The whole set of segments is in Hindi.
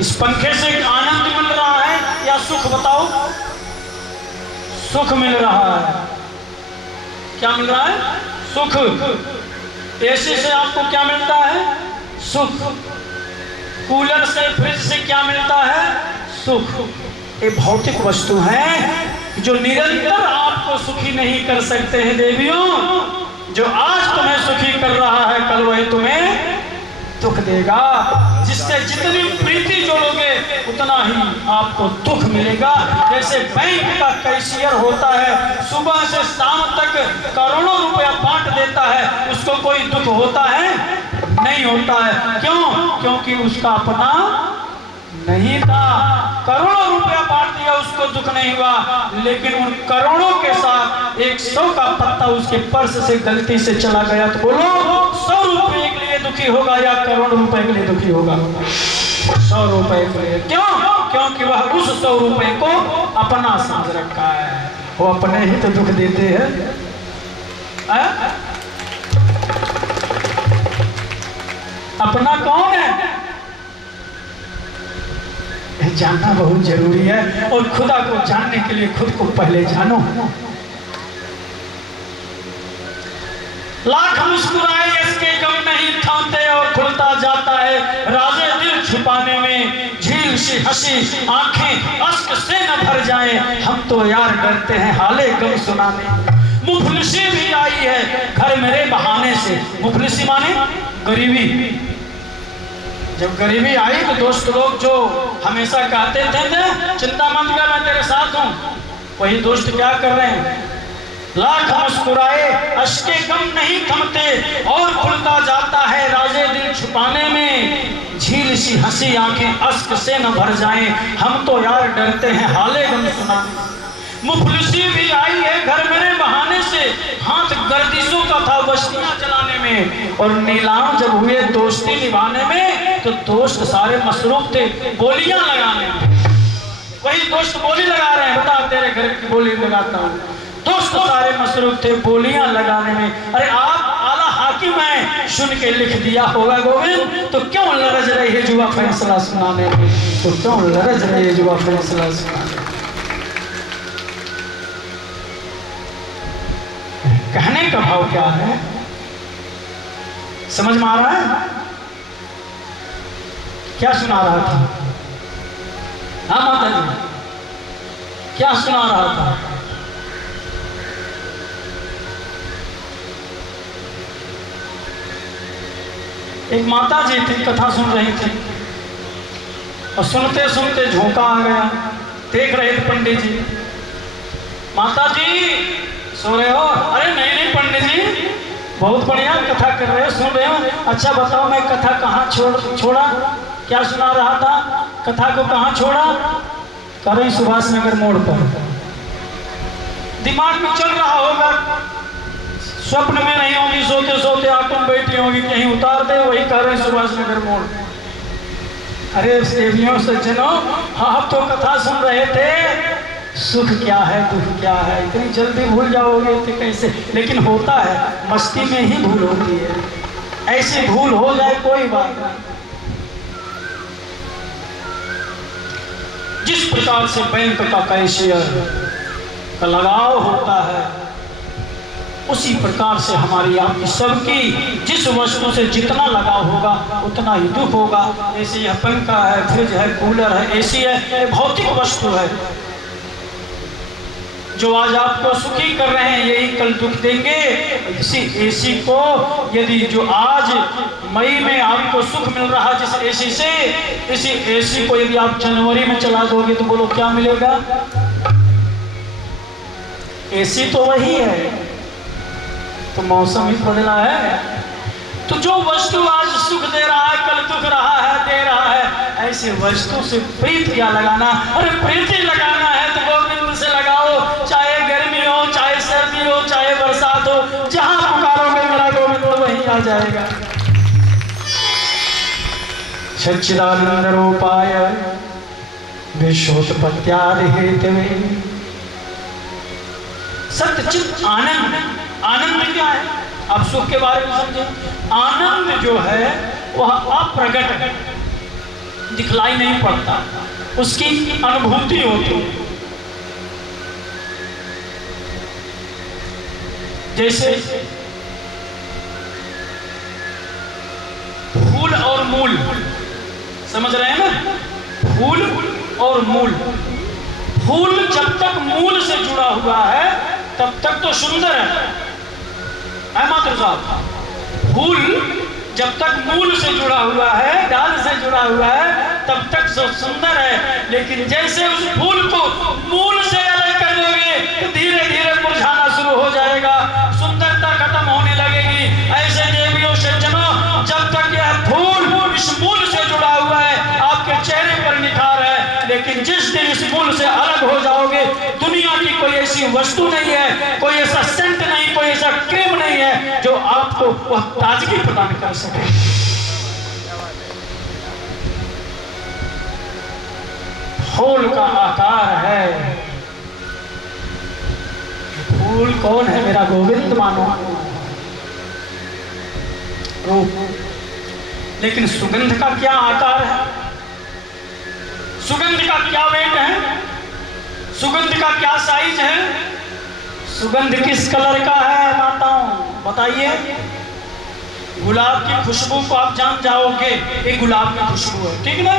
इस पंखे से आनंद मिल रहा है या सुख? बताओ। सुख मिल रहा है। क्या मिल रहा है? सुख। एसी से आपको क्या मिलता है? सुख। कूलर से, फ्रिज से क्या मिलता है? सुख। ये भौतिक वस्तु है जो निरंतर आपको सुखी नहीं कर सकते हैं देवियों। जो आज तुम्हें सुखी कर रहा है कल वही तुम्हें दुख देगा। जिससे जितनी प्रीति जोड़ोगे उतना ही आपको दुख मिलेगा। जैसे बैंक का कैशियर होता है, सुबह से शाम तक करोड़ों रुपया बांट देता है, उसको कोई दुख होता है? नहीं होता है। क्यों? क्योंकि उसका अपना नहीं था। करोड़ों रुपया बांट दिया, उसको दुख नहीं हुआ। लेकिन उन करोड़ों के साथ 100 का पत्ता उसके पर्स से गलती से चला गया तो बोलो 100 रुपए के लिए दुखी होगा या करोड़ रुपए के लिए दुखी होगा? 100 रुपए के लिए। क्यों? क्योंकि वह उस 100 रुपए को अपना समझ रखा है। वो अपने ही तो दुख देते हैं। अपना कौन है जानना बहुत जरूरी है। और खुदा को जानने के लिए खुद को पहले जानो। लाख मुस्कुराए इसके गम नहीं थामते और खुलता जाता है राजे दिल छुपाने में। झील सी हंसी आंखें अश्क से न भर जाएं, हम तो यार डरते हैं हाले गम सुनाने। मुफलिसी भी आई है घर मेरे बहाने से। मुफलिसी माने गरीबी। जब गरीबी आई तो दोस्त लोग जो हमेशा कहते थे चिंता मत कर मैं तेरे साथ हूं, वही दोस्त क्या कर रहे हैं? लाख मुस्कुराए अश्के गम नहीं थमते और खुलता जाता है राजे दिल छुपाने में। झील सी हंसी आंखें अश्क से न भर जाएं, हम तो यार डरते हैं हाले गम सुनाने। मुफलिसी भी आई है घर मेरे बहाने से। हाथ गर्दिशों का था बस्तियां चलाने में। और नीलाम जब हुए दोस्ती निभाने में तो दोस्त सारे मसरूफ थे बोलियां लगाने में। वही दोस्त बोली लगा रहे हैं, बता तेरे घर की बोली लगाता हूँ। दोस्त सारे मसरूफ थे बोलियां लगाने में। अरे आप आला हाकिम हैं, सुन के लिख दिया होगा गोविंद, तो क्यों लरज रही है जुआ फैसला सुनाने में? तो क्यों लरज रही है जुआ फैसला सुनाने में? कहने का भाव क्या है? समझ में आ रहा है? क्या सुना रहा था? हाँ माता जी, क्या सुना रहा था? एक माता जी थी, कथा सुन रही थी और सुनते सुनते झोंका आ गया। देख रहे थे पंडित जी। माता जी सो रहे हो? अरे नहीं नहीं पंडित जी, बहुत बढ़िया कथा कर रहे हो, सुन रहे हो। अच्छा बताओ मैं कथा कहाँ छोड़ा? क्या सुना रहा था? कथा को कहाँ छोड़ा? कह रहे सुभाष नगर मोड़ पर। दिमाग में चल रहा होगा, स्वप्न में नहीं होगी, सोते सोते आंखों में बैठी होगी, कहीं उतार दे, वही कह रहे सुभाष नगर मोड़। अरे सेवियों सज्जनों, आप तो कथा सुन रहे थे, सुख क्या है दुख क्या है इतनी जल्दी भूल जाओगे तो कैसे? लेकिन होता है, मस्ती में ही भूल होती है। ऐसी भूल हो जाए कोई बात नहीं। जिस प्रकार से बैंक का कैशियर का लगाव होता है, उसी प्रकार से हमारी आपकी सबकी जिस वस्तु से जितना लगाव होगा उतना ही दुख होगा। जैसे यह पंखा है, फ्रिज है, कूलर है, एसी है, ये भौतिक वस्तु है। जो आज आपको सुखी कर रहे हैं यही कल दुख देंगे। इसी एसी को यदि जो आज मई में आपको सुख मिल रहा है जिस एसी से, इसी एसी को यदि आप जनवरी में चला दोगे तो बोलो क्या मिलेगा? एसी तो वही है, तो मौसम ही बदला है। तो जो वस्तु आज सुख दे रहा है कल दुख रहा है दे रहा है, ऐसे वस्तु से प्रीति क्या लगाना? अरे प्रीति लगाना है तो गोविंद से लगाओ, चाहे गर्मी हो, चाहे सर्दी हो, चाहे बरसात हो, जहां पुकारोगे मेरा गोविंद वहीं आ जाएगा। सच्चिदानंद रूपाय विश्वोत्पत्त्यादि हेतवे। सत्यचित आनंद। आनंद क्या है? आप सुख के बारे में समझे। आनंद जो है वह अप्रगट, दिखलाई नहीं पड़ता, उसकी अनुभूति होती है। जैसे फूल और मूल, समझ रहे हैं ना? फूल और मूल। फूल जब तक मूल से जुड़ा हुआ है तब तक तो सुंदर है मात्र साहब। फूल जब तक मूल से जुड़ा हुआ है, डाल से जुड़ा हुआ है, तब तक तो सुंदर है। लेकिन जैसे उस फूल को मूल से अलग कर दोगे तो धीरे धीरे मुरझाना शुरू हो जाएगा, सुंदरता खत्म होने लगेगी। ऐसे देवियों सज्जनों, जब तक यह फूल इस मूल से जुड़ा हुआ है आपके चेहरे पर निखार है, लेकिन जिस दिन इस मूल से अलग हो जाओगे, दुनिया की कोई ऐसी वस्तु नहीं है, कोई ऐसा सेंट नहीं, कोई ऐसा क्रीम नहीं है जो आपको वह ताजगी प्रदान कर सके। फूल का आकार है, फूल कौन है? मेरा गोविंद मानो रूप। लेकिन सुगंध का क्या आकार है? सुगंध का क्या वेट है? सुगंध का क्या साइज है? सुगंध किस कलर का है माताओं, बताइए। गुलाब की खुशबू को आप जान जाओगे, ये गुलाब की खुशबू है, ठीक ना?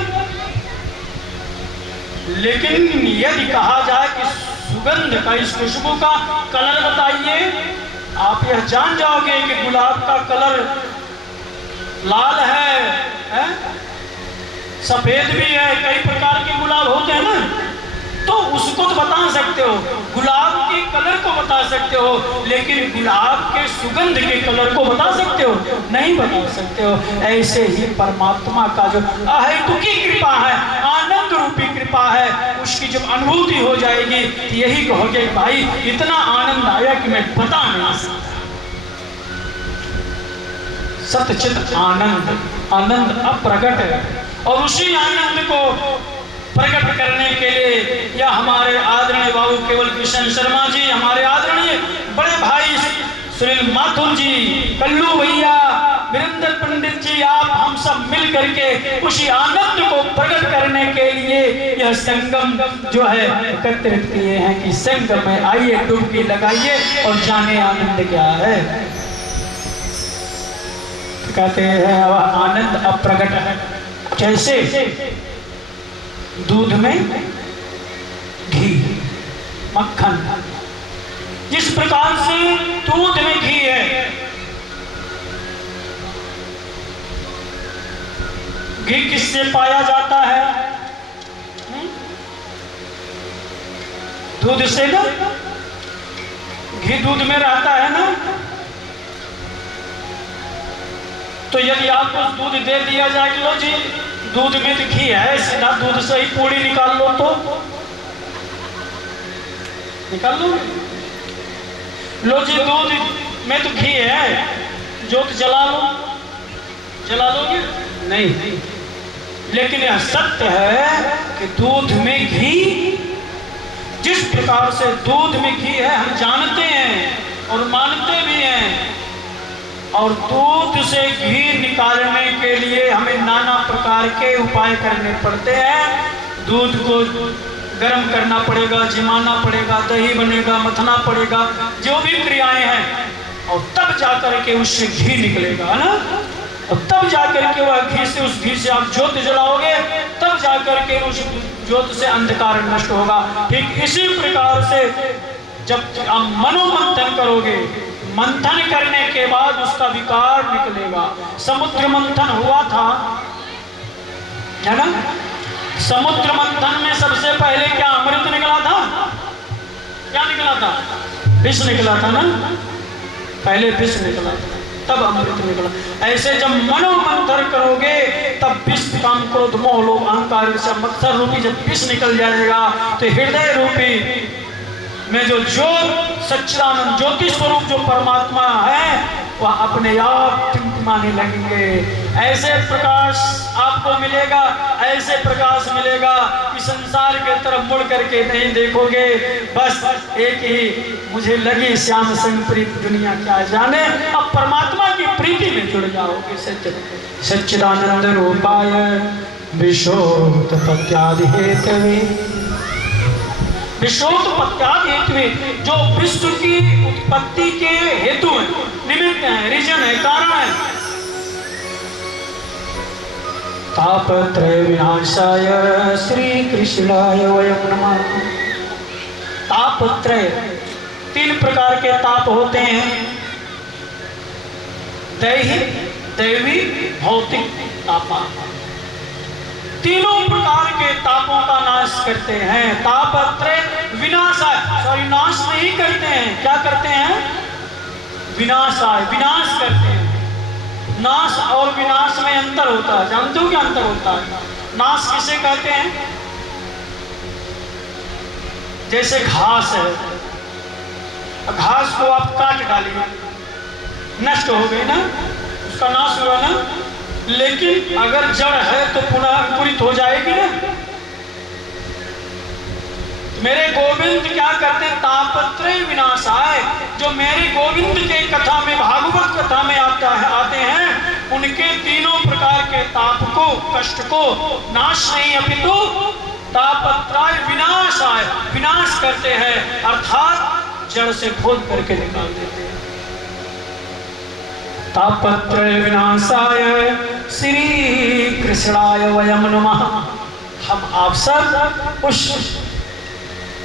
लेकिन यदि कहा जाए कि सुगंध का, इस खुशबू का कलर बताइए, आप यह जान जाओगे कि गुलाब का कलर लाल है, सफेद भी है, कई प्रकार के गुलाब होते हैं ना, तो उसको तो बता सकते हो, गुलाब के कलर को बता सकते हो, लेकिन गुलाब के सुगंध के कलर को बता सकते हो? नहीं बता सकते हो। ऐसे ही परमात्मा का जो अहेतुकी कृपा है, आनंद रूपी कृपा है, उसकी जब अनुभूति हो जाएगी तो यही कहोगे भाई इतना आनंद आया कि मैं बता नहीं सकता। सतचित आनंद, आनंद अप्रगट है, और उसी आनंद को प्रकट करने के लिए या हमारे आदरणीय बाबू केवल किशन शर्मा जी, हमारे आदरणीय बड़े भाई सुनील माथुर जी, कल्लू भैया, वीरेंद्र पंडित जी, आप हम सब मिल करके उसी आनंद को प्रकट करने के लिए यह संगम जो है एकत्रित किए हैं कि संगम में आइए, डुबकी लगाइए और जाने आनंद क्या है। कहते हैं वह आनंद अप्रगट है। कैसे? दूध में घी, मक्खन, जिस प्रकार से दूध में घी है, घी किससे पाया जाता है? दूध से ना, घी दूध में रहता है ना। तो यदि आपको दूध दे दिया जाए कि लो जी दूध में तो घी है, सीधा दूध से ही पूड़ी निकाल लो, तो निकाल लो। लो जी दूध में तो घी है, जोत जला लो, जला लोगे? नहीं। लेकिन यह सत्य है कि दूध में घी, जिस प्रकार से दूध में घी है हम जानते हैं और मानते भी हैं, और दूध से घी निकालने के लिए हमें नाना प्रकार के उपाय करने पड़ते हैं। दूध को गर्म करना पड़ेगा, जिमाना पड़ेगा, दही बनेगा, मथना पड़ेगा, जो भी क्रियाएं हैं, और तब जाकर के उससे घी निकलेगा ना। और तब जाकर के वह घी से, उस घी से आप ज्योत जलाओगे, तब जाकर के उस ज्योत से अंधकार नष्ट होगा। ठीक इसी प्रकार से जब आप मनोमंथन करोगे, मंथन करने के बाद उसका विकार निकलेगा। समुद्र मंथन हुआ था, है ना? समुद्र मंथन में सबसे पहले क्या अमृत निकला था? क्या निकला था? विष निकला था ना। पहले विष निकला था, तब अमृत निकला। ऐसे जब मनोमंथन करोगे तब विष, काम, क्रोध, मोह, लोभ, अहंकार से मत्सर रूपी जब विष निकल जाएगा तो हृदय रूपी में जो ज्योत, सच्चिदानंद ज्योति स्वरूप जो परमात्मा है वह अपने आप टिमटिमाने लगेंगे। ऐसे प्रकाश आपको मिलेगा, ऐसे प्रकाश मिलेगा कि संसार के तरफ मुड़ करके नहीं देखोगे। बस एक ही मुझे लगी श्याम संग प्रीत दुनिया क्या जाने, अब परमात्मा की प्रीति में जुड़ जाओगे। सच्चिदानंद रूपाय विश्वोत्पत्त्यादि हेतवे, विश्वोत्पत्त्यादि हेतवे, जो विश्व की उत्पत्ति के हेतु है, निमित्त है, रीजन है, कारण है। तापत्रय विनाशाय श्री कृष्णाय वयं नमः। तापत्रय, 3 प्रकार के ताप होते हैं, दैहिक, दैवी, भौतिक तापा। तीनों प्रकार के तापों का नाश करते हैं। तापत्रय विनाशाय, सॉरी नाश नहीं करते हैं, क्या करते हैं? विनाशाय, विनाश करते हैं। नाश और विनाश में अंतर होता है, जानते हो क्या अंतर होता है? नाश किसे कहते हैं? जैसे घास है, घास को आप काट डालिए, नष्ट हो गई ना, उसका नाश हुआ ना। लेकिन अगर जड़ है तो पुनः अंकुरित हो जाएगी ना। मेरे गोविंद क्या करते हैं? तापत्रय विनाशाय, जो मेरे गोविंद के कथा में, भागवत कथा में आते हैं, उनके तीनों प्रकार के ताप को, कष्ट को नाश नहीं अपितु तापत्रय विनाशाय, विनाश करते हैं, अर्थात जड़ से खोद करके निकाल देते हैं। तापत्रय विनाशाय श्री कृष्णाय वयं नमः। हम आप सब उस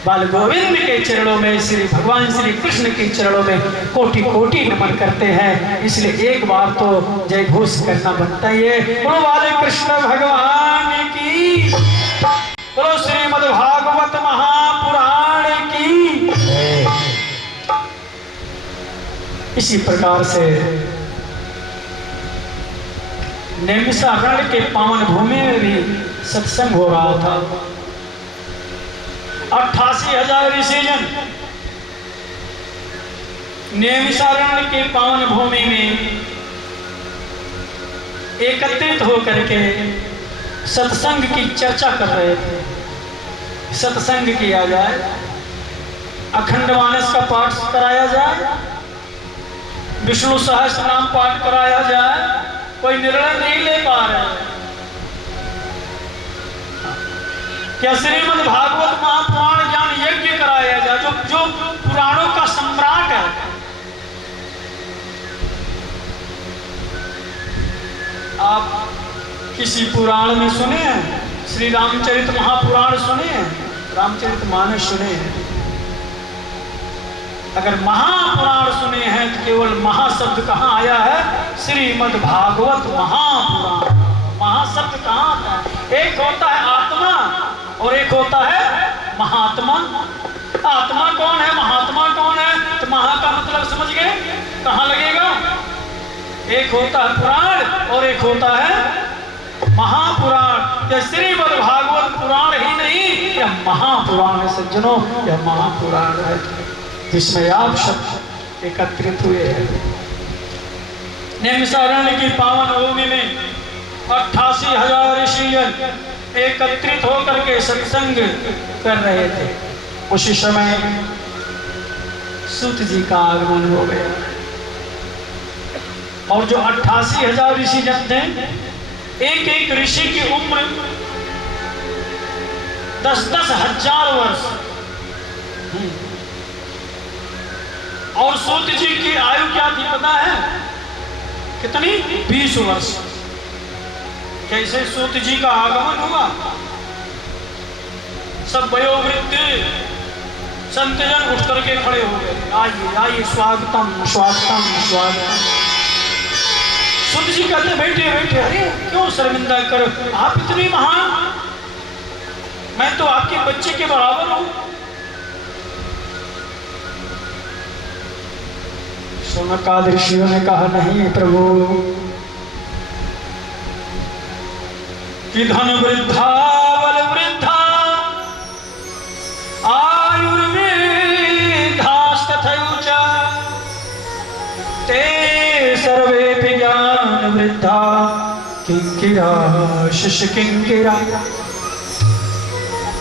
बाल गोविंद के चरणों में, श्री भगवान श्री कृष्ण के चरणों में कोटि कोटि नमन करते हैं। इसलिए एक बार तो जय घोष करना बनता ही है। बोलो बाल कृष्ण भगवान की, बोलो श्रीमद् भागवत महापुराण की। इसी प्रकार से नैमिषारण्य के पावन भूमि में भी सत्संग हो रहा था। 88,000 ऋषिजन नैमिषारण्य के पावन भूमि में एकत्रित होकर के सत्संग की चर्चा कर रहे थे। सत्संग किया जाए, अखंड मानस का पाठ कराया जाए, विष्णु सहस्त्र नाम पाठ कराया जाए, कोई निर्णय नहीं ले पा रहे। क्या श्रीमद् भागवत महापुराण ज्ञान यज्ञ कराया जाए, जो पुराणों का सम्राट है। आप किसी पुराण में सुने हैं? श्री रामचरित महापुराण सुने हैं? रामचरित मानस सुने हैं? अगर महापुराण सुने हैं तो केवल महाशब्द कहाँ आया है? श्रीमद् भागवत महापुराण। महाशब्द कहाँ आता है? एक होता है आत्मा और एक होता है महात्मा। आत्मा कौन है, महात्मा कौन है? तो महा का मतलब समझ गए कहाँ लगेगा? एक होता है पुराण और एक होता है महापुराण। यह श्रीमद् भागवत पुराण ही नहीं, यह महापुराण है सज्जनों, यह महापुराण है जिसमें आप सब एकत्रित हुए हैं। नैमिषारण्य की पावन भूमि में 88,000 ऋषिजन एकत्रित होकर के सत्संग कर रहे थे। उसी समय सूत जी का आगमन हो गया और जो 88,000 ऋषिजन थे, एक एक ऋषि की उम्र 10-10 हजार वर्ष और सूत जी की आयु क्या थी पता है? कितनी? 20 वर्ष। कैसे सूत जी का आगमन हुआ? सब वयोवृद्ध संतजन उठ करके खड़े हो गए। आइए आइए, स्वागतम स्वागतम स्वागतम। सूत जी कहते बैठे बैठे, अरे क्यों शर्मिंदा करो, आप इतनी महान, मैं तो आपके बच्चे के बराबर हूं। शौनकादि ऋषियों ने कहा, नहीं प्रभु, कि धन वृद्धा बल वृद्धा आयुर्वृद्धास्तथैव ते सर्वेपि ज्ञान वृद्धा किंकिरा शिष्य किंकिरा।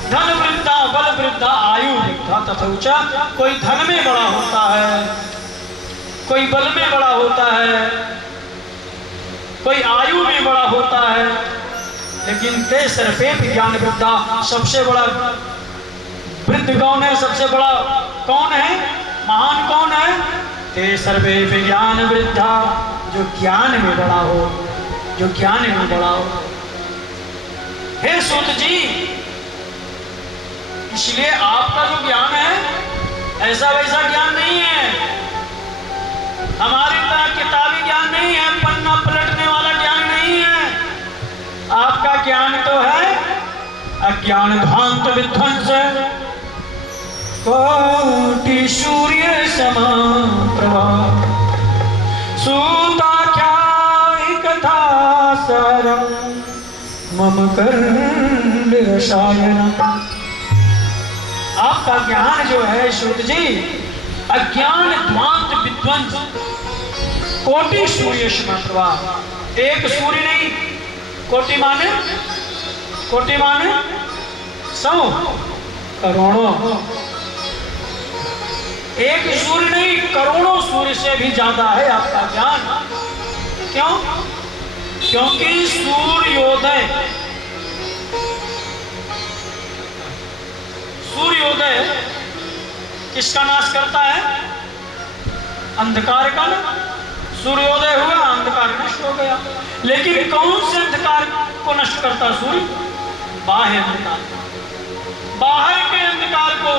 धन वृद्धा बल वृद्धा आयु वृद्धा तथैव। कोई धन में बड़ा होता है, कोई बल में बड़ा होता है, कोई आयु में बड़ा होता है, लेकिन ते सर्वे ज्ञान वृद्धा, सबसे बड़ा वृद्ध कौन है, सबसे बड़ा कौन है, महान कौन है? ते सर्वे ज्ञान वृद्धा, जो ज्ञान में बड़ा हो, जो ज्ञान में बड़ा हो। हे सूत जी, इसलिए आपका जो ज्ञान है ऐसा वैसा ज्ञान नहीं है, हमारी तरह किताबी ज्ञान नहीं है, पन्ना पलटने वाला ज्ञान नहीं है। आपका ज्ञान तो है अज्ञान ध्वांत विध्वंस, कोटि सूर्य समा प्रभा, सूताख्यायि कथा सारम मम कर्म रसायनम। आपका ज्ञान जो है सूत जी, अज्ञान ध्वांत विध्वंस, कोटि सूर्य समा प्रभा। एक सूर्य नहीं, कोटि माने, कोटि माने 100 करोड़ों, एक सूर्य नहीं करोड़ों सूर्य से भी ज्यादा है आपका ज्ञान। क्यों? क्योंकि सूर्योदय, सूर्योदय किसका नाश करता है? अंधकार का। सूर्योदय हुआ, अंधकार नष्ट हो गया। लेकिन कौन से अंधकार को नष्ट करता सूर्य? बाह्य अंधकार, बाहर के अंधकार को,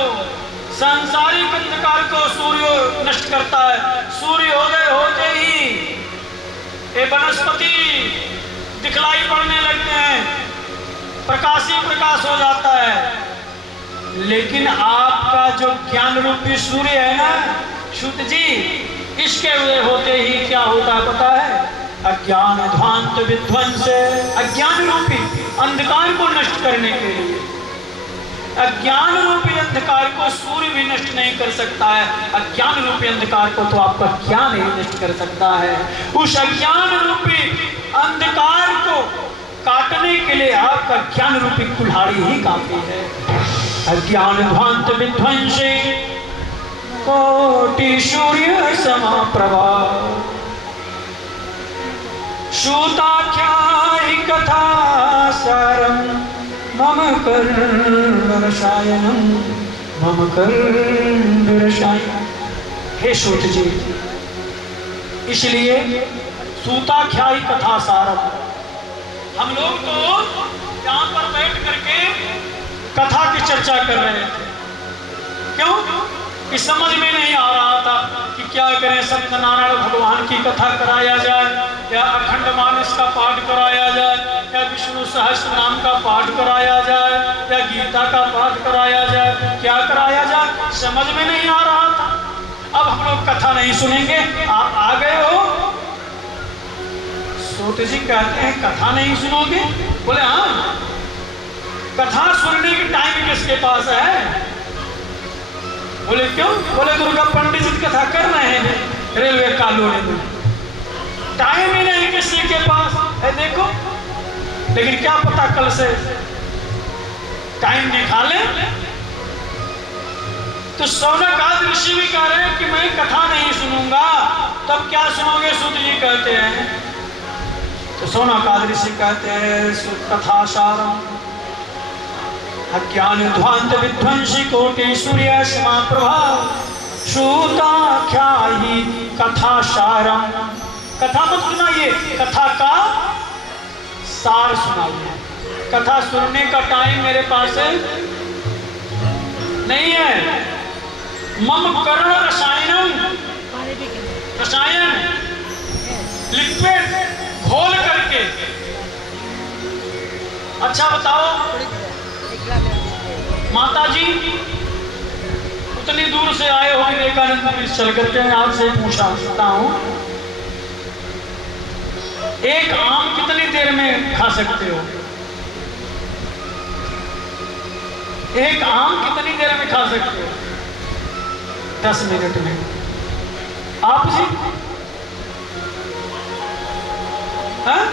सांसारिक अंधकार को सूर्य नष्ट करता है। सूर्योदय होते ही ये वनस्पति दिखलाई पड़ने लगते हैं, प्रकाश ही प्रकाश हो जाता है। लेकिन आपका जो ज्ञान रूपी सूर्य है ना शुद्ध जी, इसके उदय होते ही क्या होता है पता है? अज्ञान ध्वांत विध्वंस, अज्ञान रूपी अंधकार को नष्ट करने के लिए। अज्ञान रूपी अंधकार को सूर्य भी नष्ट नहीं कर सकता है, अज्ञान रूपी अंधकार को तो आपका ज्ञान ही नष्ट कर सकता है। उस अज्ञान रूपी अंधकार को काटने के लिए आपका ज्ञान रूपी कुल्हाड़ी ही काफी है। अज्ञान ध्वांत विध्वंसे कोटि सूर्य समा प्रभा, सूताख्यायि कथा सारम मम कर्म रसायनम, मम कर्म रसायनम। हे सूत जी, इसलिए सूताख्यायि कथा सारम, हम लोग तो यहाँ पर बैठ करके कथा की चर्चा कर रहे थे। क्यों? कि समझ में नहीं आ रहा था कि क्या करें, सत्यनारायण भगवान की कथा कराया जाए, या अखंड मानस का पाठ कराया जाए, या विष्णु सहस्त्र नाम का पाठ कराया जाए, या गीता का पाठ कराया जाए, क्या कराया जाए, समझ में नहीं आ रहा था। अब हम लोग कथा नहीं सुनेंगे, आप आ गए हो। सोते जी कहते हैं कथा नहीं सुनोगे? बोले हाँ, कथा सुनने की टाइम किसके पास है? बोले क्यों? बोले दुर्गा पंडित जी कथा कर रहे हैं रेलवे कॉलोनी में, टाइम ही नहीं किसी के पास है। देखो, लेकिन क्या पता कल से टाइम निकाले। तो सौनकाद ऋषि भी कह रहे हैं कि मैं कथा नहीं सुनूंगा, तब क्या सुनोगे? सूत जी कहते हैं। तो सौनकाद ऋषि कहते हैं कथा सारम अज्ञान ध्वांत विध्वंसी कोटि सूर्य समा प्रभा, सूताख्यायि कथा सारम। कथा मत सुनाइए, कथा का सार सुनाइए। कथा सुनने का टाइम मेरे पास नहीं है। मम कर्ण रसायनम, रसायन लिक्विड घोल करके। अच्छा बताओ माता जी, उतनी दूर से आए हो विवेकानंद चल करके मैं आपसे पूछता हूं, एक आम कितनी देर में खा सकते हो? एक आम कितनी देर में खा सकते हो? 10 मिनट में। आप जी? हाँ?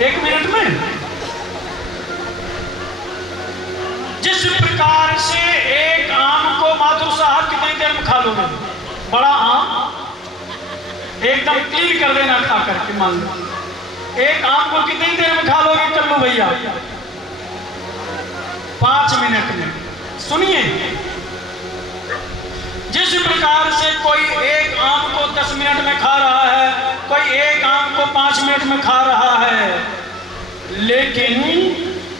1 मिनट में? जिस प्रकार से एक आम को माधुर साहब कितनी देर में खा लोगे? बड़ा आम एकदम क्लीन कर देना खा करके, मान लो एक आम को कितनी देर में खा लोगे कल्लू भैया? 5 मिनट में। सुनिए, जिस प्रकार से कोई एक आम को 10 मिनट में खा रहा है, कोई एक आम को 5 मिनट में खा रहा है, लेकिन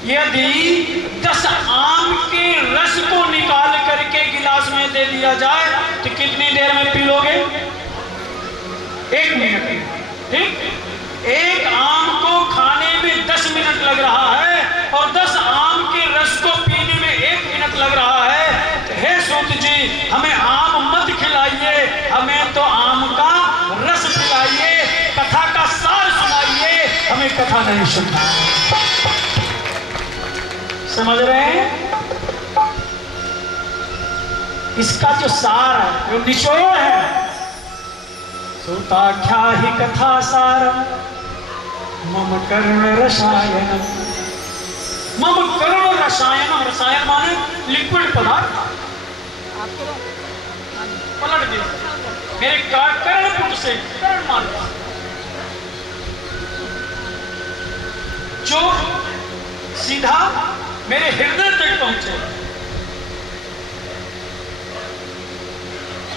यदि 10 आम के रस को निकाल करके गिलास में दे दिया जाए तो कितनी देर में पी लोगे? 1 मिनट में। ठीक, एक आम को खाने में 10 मिनट लग रहा है और 10 आम के रस को पीने में 1 मिनट लग रहा है। हे सूत जी, हमें आम मत खिलाइए, हमें तो आम का रस पिलाइए, कथा का सार सुनाइए, हमें कथा नहीं सुनना। समझ रहे हैं? इसका जो सार है, जो निचोड़ है, सूताख्या ही कथा सारम मम करुण रसायनम। मम करुण रसायनम, रसायन माने लिक्विड पदार्थ। पलट दे मेरे कर्ण पुट से, कर्ण मार्ग जो सीधा मेरे हृदय तक पहुंचे,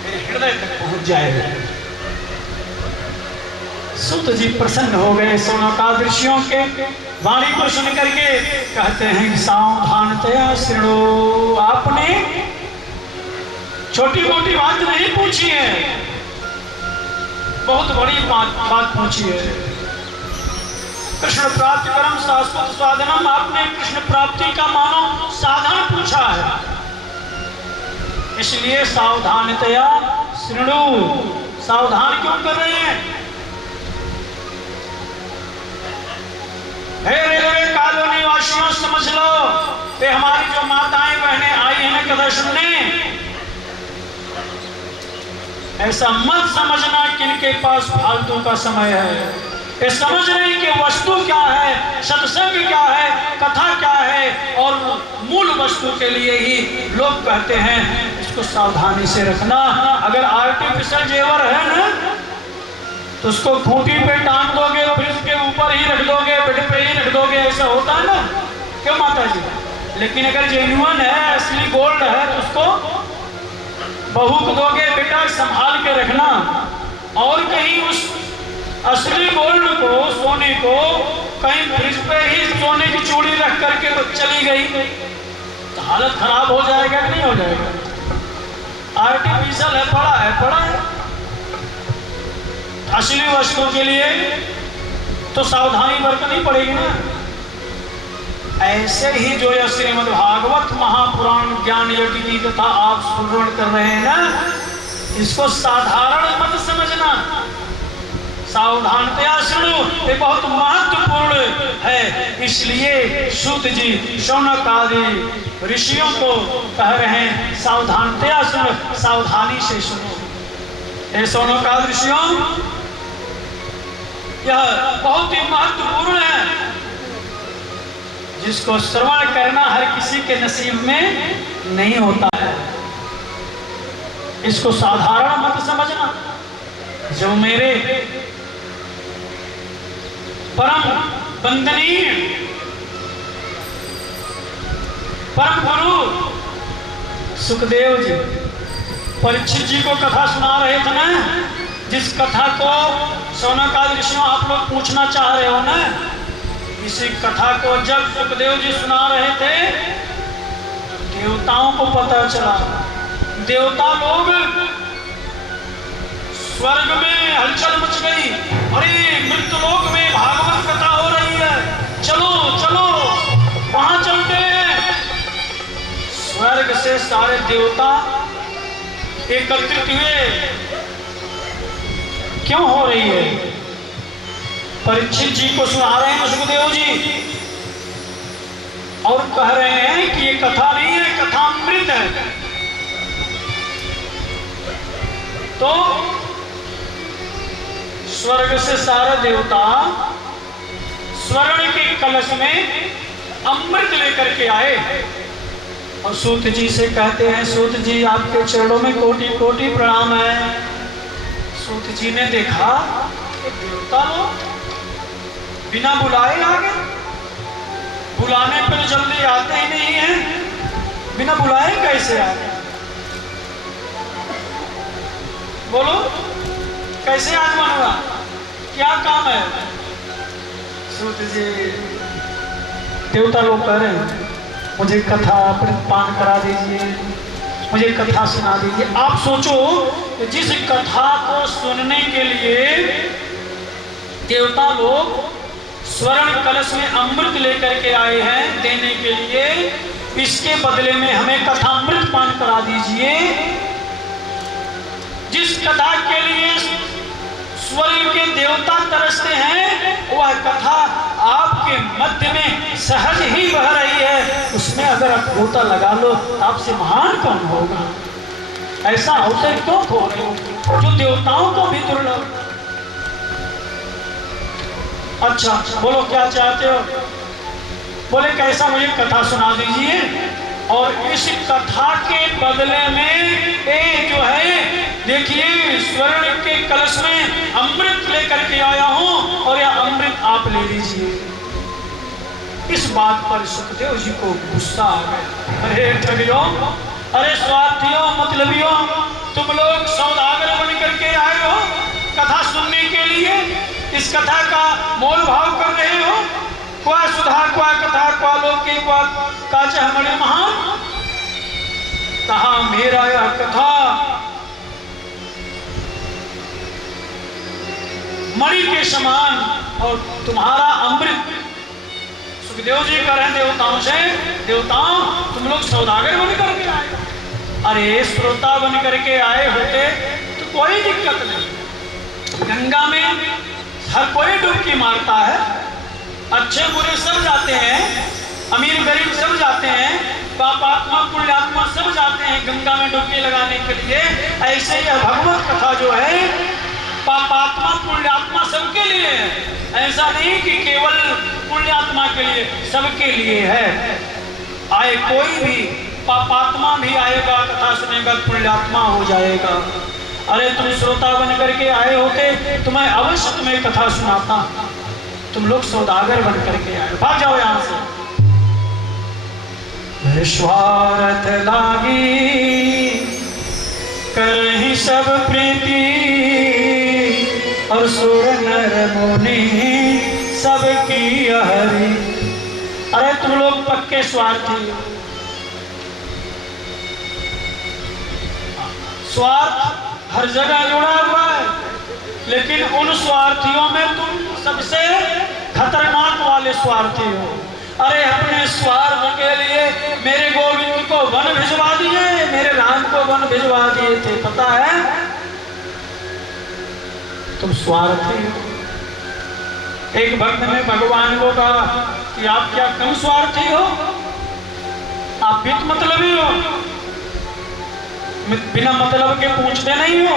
मेरे हृदय तक पहुंच जाएगा। सुत जी प्रसन्न हो गए सौनकादृशियों के वाणी को सुन करके। कहते हैं सावधानतया शृणु। आपने छोटी मोटी बात नहीं पूछी है, बहुत बड़ी बात पूछी है। कृष्ण प्राप्ति परम शाश्वत साधनम, आपने कृष्ण प्राप्ति का मानो साधन पूछा है, इसलिए सावधानतया शृणु। सावधान क्यों कर रहे हैं? हे रेलवे कॉलोनी वासियों, समझ लो कि हमारी जो माताएं बहनें आई हैं ना कथा सुनने, ऐसा मत समझना कि इनके पास फालतू का समय है। ये समझ रहे हैं कि वस्तु क्या है, सत्संग क्या है, कथा क्या है, और मूल वस्तु के लिए ही लोग कहते हैं इसको सावधानी से रखना। अगर आर्टिफिशियल जेवर है ना तो उसको खूंटी पे टांग दोगे, फ्रिज के ऊपर ही रख दोगे, बेड पे ही रख दोगे, ऐसा होता है ना, क्यों माता जी? लेकिन अगर जेन्युइन है, असली गोल्ड है, तो उसको बहू को दोगे, बेटा संभाल के रखना। और कहीं उस असली गोल्ड को, सोने को, कहीं फ्रिज पे ही सोने की चूड़ी रख करके तो चली गई तो हालत खराब हो जाएगा कि नहीं हो जाएगा? आर्टिफिशियल है, पड़ा है। असली वस्तु के लिए तो सावधानी बरतनी पड़ेगी ना। ऐसे ही जो यह श्रीमद् भागवत महापुराण ज्ञान यज्ञ की कथा आप श्रवण कर रहे हैं ना, इसको साधारण मत समझना। सावधानतया शृणु, ये बहुत महत्वपूर्ण है। इसलिए सूत जी शौनक आदि ऋषियों को कह रहे हैं सावधानतया सुनो, सावधानी से सुनो। ये शौनक आदि ऋषियों, यह बहुत ही महत्वपूर्ण है, जिसको श्रवण करना हर किसी के नसीब में नहीं होता है। इसको साधारण मत समझना। जो मेरे परम वंदनीय परम गुरु सुखदेव जी परीक्षित जी को कथा सुना रहे थे ना, जिस कथा को शौनक आदि ऋषियों आप लोग पूछना चाह रहे हो ना, इसी कथा को जब सुखदेव जी सुना रहे थे, देवताओं को पता चला। देवता लोग स्वर्ग में हलचल मच गई, अरे मृत्युलोक में भागवत कथा हो रही है, चलो चलो वहां चलते हैं। स्वर्ग से सारे देवता एकत्रित हुए। क्यों हो रही है? परीक्षित जी को सुना रहे हैं सुखदेव जी, और कह रहे हैं कि ये कथा नहीं है, कथा अमृत है। तो स्वर्ग से सारे देवता स्वर्ण के कलश में अमृत लेकर के आए और सूत जी से कहते हैं, सूत जी आपके चरणों में कोटि कोटि प्रणाम है। सूत जी ने देखा कि देवता लोग बिना बुलाए आ गए। बुलाने पर जल्दी आते ही नहीं है, बिना बुलाए कैसे आ गए? बोलो कैसे आगमन हुआ, क्या काम है? सूत जी, देवता लोग कह रहे हैं मुझे कथा पान करा दीजिए, मुझे कथा सुना दीजिए। आप सोचो जिस कथा को सुनने के लिए देवता लोग स्वर्ण कलश में अमृत लेकर के आए हैं देने के लिए, इसके बदले में हमें कथामृत पान करा दीजिए। जिस कथा के लिए स्वर्ग के देवता तरसते हैं वह कथा आपके मध्य में सहज ही बह रही है, उसमें अगर आप गोता लगा लो आपसे महान कौन होगा? ऐसा अवसर क्यों खो रहे हो जो देवताओं को भी दुर्लभ? अच्छा बोलो क्या चाहते हो? बोले कैसा, मुझे कथा सुना दीजिए और इस कथा के बदले में जो है देखिए स्वर्ण के कलश में अमृत लेकर के आया हूं और यह अमृत आप ले लीजिए। इस बात पर सुखदेव जी को गुस्सा आ गया। अरे ठगियों, अरे स्वार्थियों, मतलबियों, तुम लोग सौदागर बन करके आए हो कथा सुनने के लिए, इस कथा का मोल भाव कर रहे हो। क्वा सुधा, क्वा कथा, क्वा लोकी, क्वा काचा हमारे महान। कहा मेरा यह कथा मणि के समान और तुम्हारा अमृत। सुखदेव जी कह रहे हैं देवताओं से, देवताओं तुम लोग सौदागर बन करके आए। अरे श्रोता बन करके आए होते तो कोई दिक्कत नहीं। गंगा में हर कोई डुबकी मारता है, अच्छे बुरे सब जाते हैं, अमीर गरीब सब जाते हैं, पापात्मा पुण्यात्मा सब जाते हैं गंगा में डुबकी लगाने के लिए। ऐसे ही भगवत कथा जो है पापात्मा पुण्यात्मा सबके लिए है। ऐसा नहीं कि केवल पुण्यात्मा के लिए, सबके लिए है। आए कोई भी, पापात्मा भी आएगा कथा सुनेगा, पुण्यात्मा हो जाएगा। अरे तुम श्रोता बन करके आए होते तो मैं अवश्य तुम्हें कथा सुनाता, तुम लोग सौदागर बन करके आए, भाग जाओ यहां से। स्वार्थ लागी करहि सब प्रीति और सुर नर मुनि सबकी हरि। अरे तुम लोग पक्के स्वार्थी हो। स्वार्थ हर जगह जुड़ा हुआ है, लेकिन उन स्वार्थियों में तुम सबसे खतरनाक वाले स्वार्थी हो। अरे अपने स्वार्थ के लिए मेरे गोविंद को वन भिजवा दिए, मेरे राम को वन भिजवा दिए थे, पता है? तुम स्वार्थी हो। एक भक्त ने भगवान को कहा कि आप क्या कम स्वार्थी हो? आप भी मतलबी हो, बिना मतलब के पूछते नहीं हो।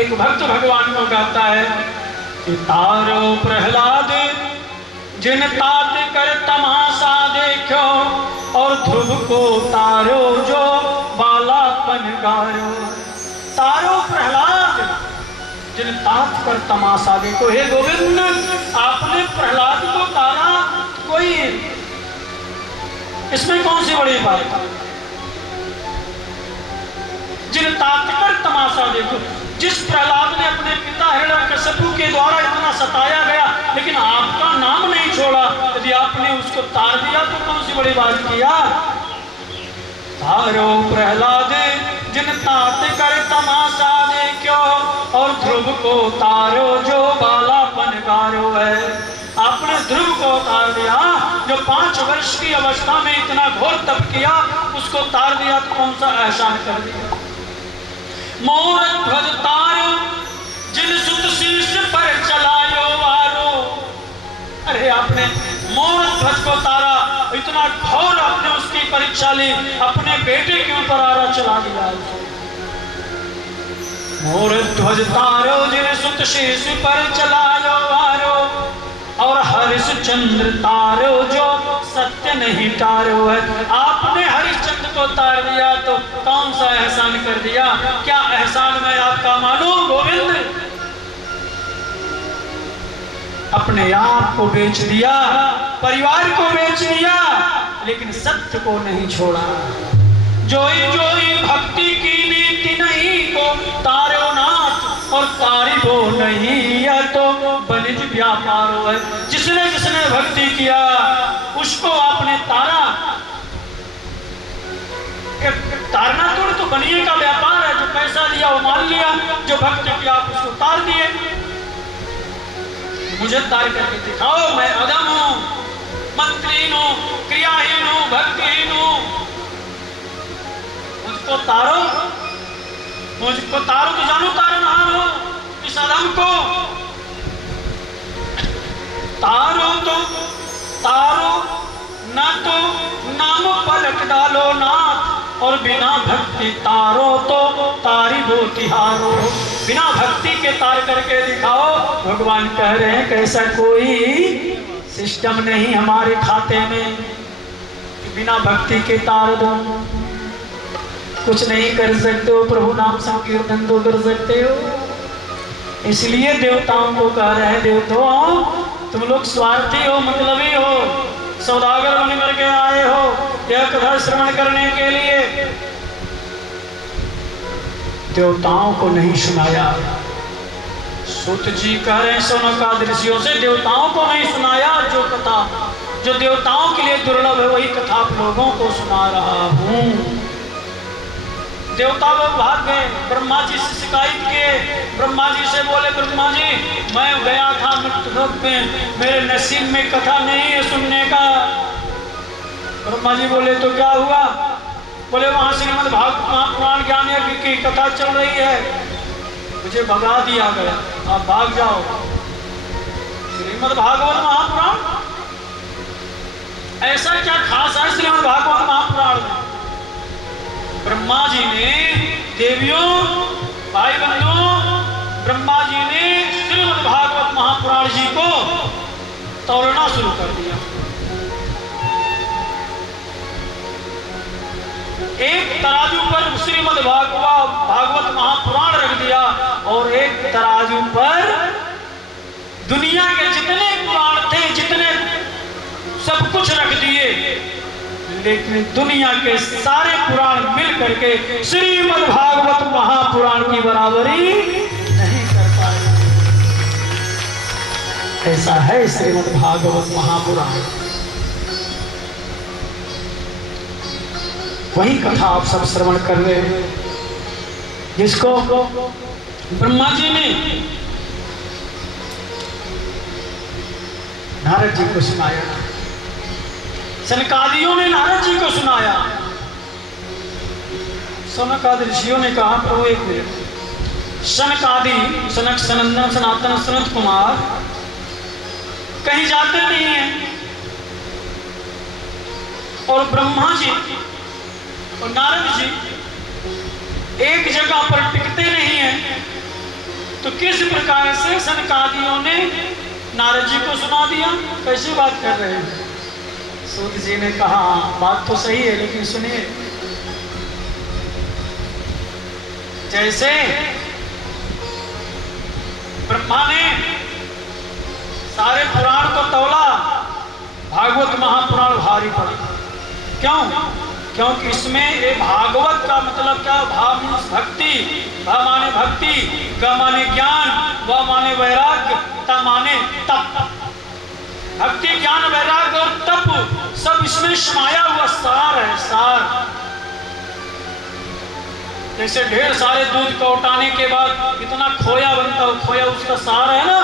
एक भक्त भगवान को कहता है कि तारो प्रहलाद जिन तात कर तमाशा देखो और ध्रुव को तारो जो बालापन गायो। तारो प्रहलाद जिन तात कर तमाशा देखो। हे गोविंद, आपने प्रहलाद को तारा, कोई इसमें कौन सी बड़ी बात है? जिन तात कर तमाशा देखो। जिस प्रहलाद ने अपने पिता हिरण्यकशिपु के द्वारा इतना सताया गया लेकिन आपका नाम नहीं छोड़ा, यदि आपने उसको तार दिया तो कौन सी बड़ी बात किया? तारो प्रहलाद जिन तात कर तमाशा देखो और ध्रुव को तारो जो बालापन गारो है। आपने ध्रुव को तार दिया, जो 5 वर्ष की अवस्था में इतना घोर तप किया उसको तार दिया तो कौन सा एहसान कर दिया? मोर ध्वज तारो जिन सुत शीर्ष पर चलायो वारो। अरे आपने मोर ध्वज को तारा, इतना घोर आपने उसकी परीक्षा ली, अपने बेटे के ऊपर आरा चला दिया। मोर ध्वज तारो जिन सुत शीर्ष पर चलायो वारो और हरिश्चंद्र तारो जो सत्य नहीं तारो है। आपने हरिश्चंद्र को तार दिया तो कौन सा एहसान कर दिया? क्या एहसान मैं आपका मानूं गोविंद? अपने आप को बेच दिया, परिवार को बेच दिया, लेकिन सत्य को नहीं छोड़ा। जोई जोई भक्ति की नीति नहीं को तारो नाथ और तारीफो नहीं, या तो बनिज व्यापारो है। जिसने जिसने भक्ति किया उसको आपने तारा। तारना तो बनिए का व्यापार है, जो पैसा लिया वो मान लिया, जो भक्ति किया आप उसको तार दिए। मुझे तार करके दिखाओ, मैं अदम हूं, मंत्रीहीन हूं, क्रियाहीन हूं, भक्तिहीन हूं। मुझको तारो तो जानू तारनहार हो। इस अदम को तारो ना तो नाम पलट डालो नाथ, और बिना भक्ति तारो तो तारी वो तिहारो। बिना भक्ति के तार करके दिखाओ। भगवान कह रहे हैं कि ऐसा कोई सिस्टम नहीं हमारे खाते में कि बिना भक्ति के तार दो। कुछ नहीं कर सकते हो, प्रभु नाम संकीर्तन तो कर सकते हो। इसलिए देवताओं को कह रहे हैं, देवताओं तुम लोग स्वार्थी हो, मतलबी हो, सौदागर बन करके आए हो यह कथा श्रवण करने के लिए। देवताओं को नहीं सुनाया। सूत जी कह रहे हैं शौनकादि ऋषियों से, देवताओं को नहीं सुनाया। जो कथा जो देवताओं के लिए दुर्लभ है वही कथा आप लोगों को सुना रहा हूं। देवता लोग भाग गए, ब्रह्मा जी से शिकायत किए। ब्रह्मा जी से बोले, ब्रह्मा जी मैं गया था मृत्युलोक में, मेरे नसीब में कथा नहीं है सुनने का। ब्रह्मा जी बोले तो क्या हुआ? बोले वहां श्रीमद् भागवत महापुराण ज्ञान यज्ञ की कथा चल रही है, मुझे भगा दिया गया, आप भाग जाओ। श्रीमद् भागवत महापुराण ऐसा क्या खास है श्रीमद् भागवत महापुराण में? ब्रह्मा जी ने, देवियों भाई बंधुओं, ब्रह्मा जी ने श्रीमद् भागवत महापुराण जी को तौलना शुरू कर दिया। एक तराजू पर श्रीमद् भागवत महापुराण रख दिया और एक तराजू पर दुनिया के जितने पुराण थे, जितने सब कुछ रख दिए। लेकिन दुनिया के सारे पुराण मिल करके श्रीमद् भागवत महापुराण की बराबरी नहीं कर पाए। ऐसा है श्रीमद् भागवत महापुराण। वही कथा आप सब श्रवण कर रहे हैं, जिसको ब्रह्मा जी ने नारद जी को सुनाया, सनकादियों ने नारद जी को सुनाया। सनकादि ऋषियों ने कहा, प्रभु एक मिनट, सनकादि सनक सनंदन सनातन सनत कुमार कहीं जाते नहीं हैं, और ब्रह्मा जी और नारद जी एक जगह पर टिकते नहीं हैं, तो किस प्रकार से सनकादियों ने नारद जी को सुना दिया? कैसी बात कर रहे हैं? सूत जी ने कहा, बात तो सही है, लेकिन सुनिए। जैसे ब्रह्मा ने सारे पुराण को तौला, भागवत महापुराण भारी पड़ा। क्यों? क्योंकि इसमें ये भागवत का मतलब क्या? भाव भक्ति, भा माने भक्ति, ग माने ज्ञान, व माने वैराग्य, त माने तप। भक्ति, ज्ञान, वैराग्य और तप सब इसमें समाया हुआ सार है, सार। जैसे ढेर सारे दूध को उठाने के बाद इतना खोया बनता है, खोया उसका सार है ना,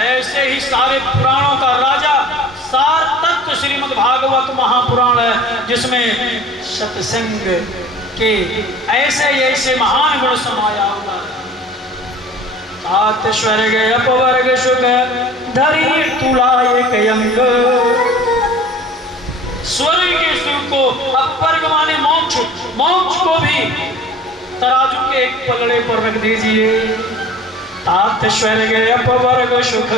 ऐसे ही सारे पुराणों का राजा सार तत्व श्रीमद् भागवत महापुराण है, जिसमें सत्संग के ऐसे ऐसे महान गुण समाया हुआ है। सात स्वर्ग अपवर्ग सुख धरी तुला एक अंग। स्वर्ग के सुख को, अपवर्ग माने मोक्ष, मोक्ष को भी तराजू के एक पलड़े पर रख दीजिए। तात स्वर्ग अपवर्ग सुख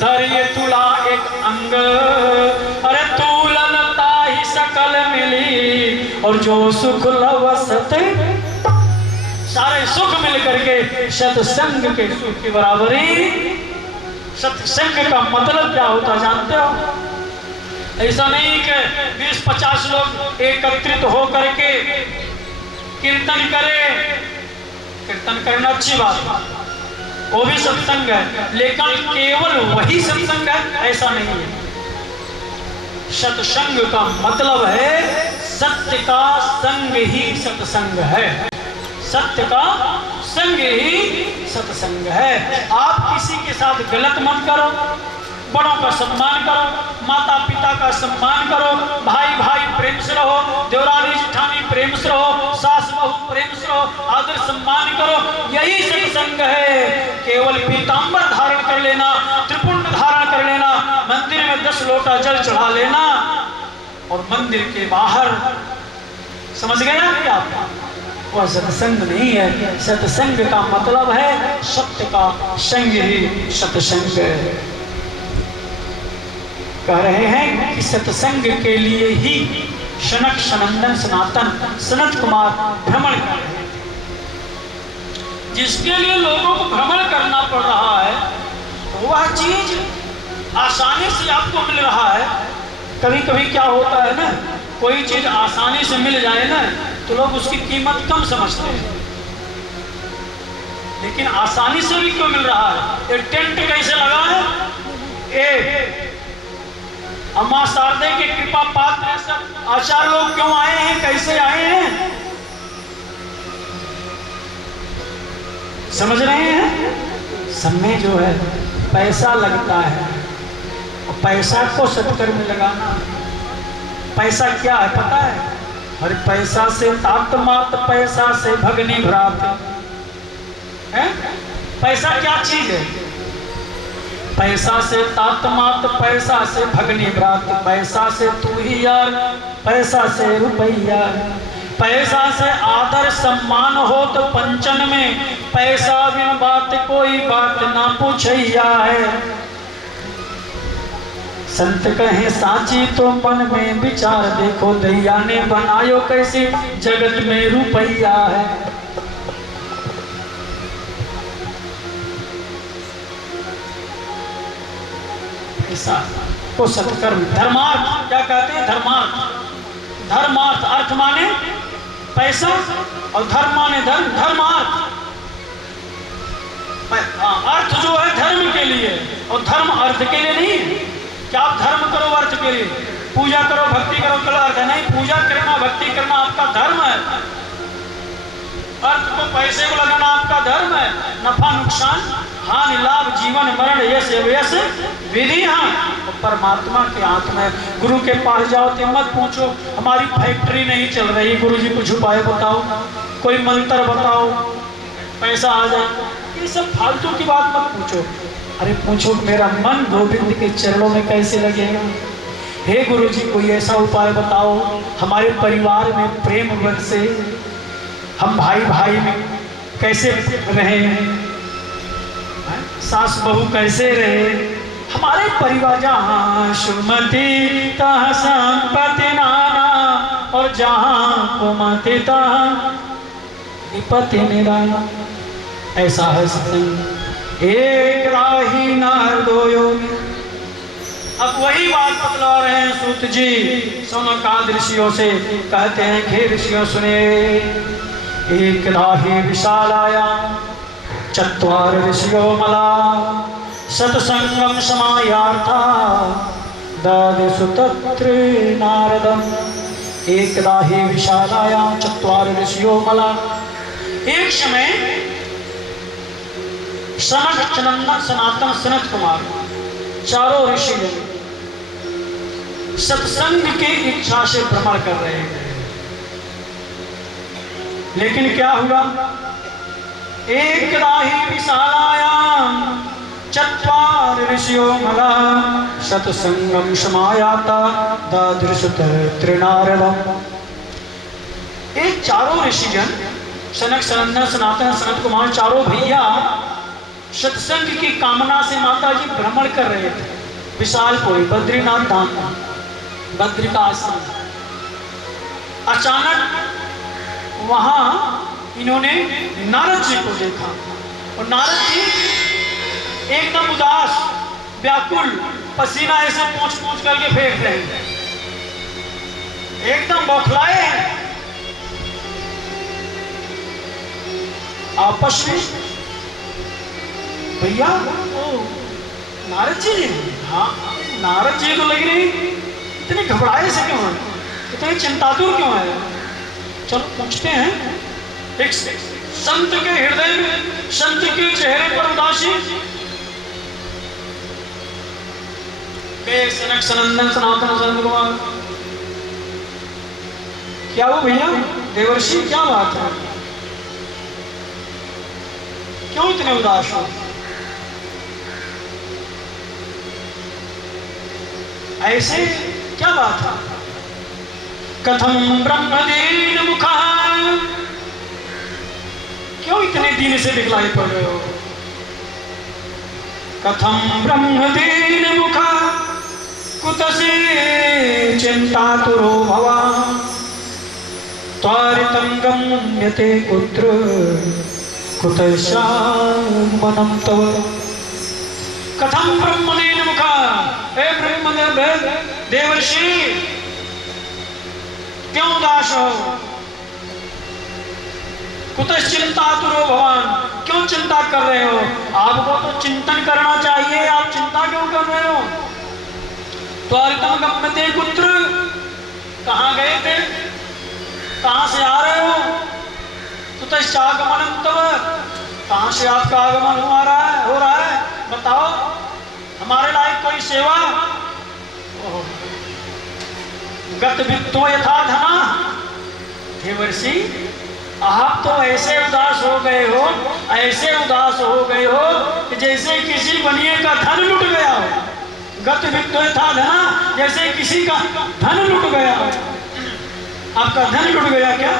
धरिए तुला एक अंग। अरे तुलनता ही सकल मिली, और जो सुख लवसत, सारे सुख मिल करके सत्संग के सुख की बराबरी सत्संग का मतलब क्या होता जानते हो? ऐसा नहीं कि 20-50 लोग एकत्रित हो करके कीर्तन करें। कीर्तन करना अच्छी बात है, वो भी सत्संग है, लेकिन केवल वही सत्संग है ऐसा नहीं है। सत्संग का मतलब है सत्य का संग ही सत्संग है। सत्य का संग ही सत्संग है। आप किसी के साथ गलत मत करो, बड़ों का सम्मान करो, माता पिता का सम्मान करो, भाई भाई प्रेम से रहो, देवरानी जेठानी प्रेम से रहो, सास बहू प्रेम से रहो, आदर सम्मान करो, यही सत्संग है। केवल पीतांबर धारण कर लेना, त्रिपुंड धारण कर लेना, मंदिर में 10 लोटा जल चढ़ा लेना और मंदिर के बाहर, समझ गए ना क्या? वह सत्संग नहीं है। सत्संग का मतलब है सत्य का संग ही सत्संग है। कह रहे हैं कि सत्संग के लिए ही सनक सनंदन सनातन सनत कुमार भ्रमण कर रहे थे। जिसके लिए लोगों को भ्रमण करना पड़ रहा है वह चीज आसानी से आपको मिल रहा है। कभी कभी क्या होता है ना, कोई चीज आसानी से मिल जाए ना तो लोग उसकी कीमत कम समझते हैं, लेकिन आसानी से भी क्यों मिल रहा है? ये टेंट कैसे लगा है? ये अम्मा शारदे की कृपा पात्र सब आचार्य लोग क्यों आए हैं, कैसे आए हैं? समझ रहे हैं? सब में जो है पैसा लगता है, और पैसा को सत्कर्म में लगाना। पैसा क्या है पता है? हर पैसा से तात मात, पैसा से भगनी भ्रात है। पैसा क्या चीज है? पैसा से तात मात, पैसा से भगनी भ्रात, पैसा से तू ही यार, पैसा से रुपया, पैसा से आदर सम्मान हो तो पंचन में, पैसा बिन बात कोई बात ना पूछैया है। संत कहे साची तो मन में विचार देखो, दैया ने बनायो कैसे जगत में रुपया है। ऐसा को सत्कर्म धर्मार्थ क्या कहते हैं? धर्मार्थ। धर्मार्थ अर्थ माने पैसा और धर्म माने धर्म। धर्मार्थ अर्थ जो है धर्म के लिए और धर्म अर्थ के लिए नहीं है। क्या आप धर्म करो अर्थ के लिए, पूजा करो भक्ति करो कल अर्थ है? नहीं, पूजा करना भक्ति करना आपका धर्म है। अर्थ को पैसे को लगाना आपका धर्म है। नफा नुकसान हानि लाभ जीवन मरण यश यश विधि। हाँ, परमात्मा के हाथ में। गुरु के पास जाओ तो मत पूछो हमारी फैक्ट्री नहीं चल रही, गुरु जी कुछ उपाय बताओ, कोई मंत्र बताओ पैसा आ जाए। ये सब फालतू की बात मत पूछो। अरे पूछो मेरा मन गोविंद के चरणों में कैसे लगेगा। हे गुरु जी कोई ऐसा उपाय बताओ हमारे परिवार में प्रेम बरसे, हम भाई भाई में कैसे रहें, सास बहू कैसे रहे, हमारे परिवार जहाँ सुमति तहाँ संपत्ति नाना, और जहाँ कुमति तहाँ विपत्ति निराना। ऐसा है सत्संग। एक राही नार दो योगी। अब वही बात बतला रहे हैं सूत जी समकाल ऋषियों से। कहते हैं कि ऋषियों सुने, एक राही विशालाया चत्वार ऋषियो मला, सत्संगम समायार्था दादिषु तत्र नारदम। एक राही विशालाया चत्वार ऋषियो मला। एक समय सनक सनंदन सनातन सनत कुमार चारों ऋषि सत्संग की इच्छा से भ्रमण कर रहे हैं। लेकिन क्या हुआ? एक राही विशालायाम चत्वार ऋषियो मला, सत्संगम समायाता दादृशु तत्र नारदम। एक चारों ऋषिजन सनक सनंदन सनातन सनत कुमार चारों भैया सत्संग की कामना से माता जी भ्रमण कर रहे थे विशालपुरी बद्रीनाथ धाम, बद्री का आश्रम। अचानक वहां इन्होंने नारद जी को देखा और नारद जी एकदम उदास व्याकुल, पसीना ऐसे पोंछ पोंछ करके फेंक रहे हैं, एकदम बौखलाए हैं। आपस में भैया ओ नारद जी, हाँ नारद जी तो लग रही, इतने घबराए से क्यों है, इतने चिंतातुर क्यों है? चलो पूछते हैं। एक संत के हृदय में, संत के चेहरे पर उदासी, सनक सनंदन सनातन संत कुमार, क्या वो भैया देवर्षि, क्या बात है, क्यों इतने उदास हो? ऐसे क्या बात है? कथम ब्रह्मदीन मुखा, क्यों इतने दीन से दिखलाई पड़ रहे हो? कथम ब्रह्मदीन मुखा कुतसे चिंतातुरो भवान्, त्वरितं गम्यते कुत्र कुतश्यामनं तव। कथम ब्रह्मदीन मुखा, हे ब्रह्मदेव देवर्षि, क्यों उदास हो? कुतश्चिंतातुरो भवान्, क्यों चिंता कर रहे हो? आपको तो चिंतन करना चाहिए, आप चिंता क्यों कर रहे हो? त्वरितं गम्यते कुत्र, कहाँ गए थे, कहाँ से आ रहे हो? कुतश्चागमनं तव, कहाँ से आपका आगमन हो रहा है, बताओ, हमारे लायक कोई सेवा। गत वित्तो यथा धना, देवर्षि आप तो ऐसे उदास हो गए हो, ऐसे उदास हो गए हो कि जैसे किसी बनिए का धन लुट गया हो। गत वित्तो यथा धना, जैसे किसी का धन लुट गया हो। आपका धन लुट गया क्या?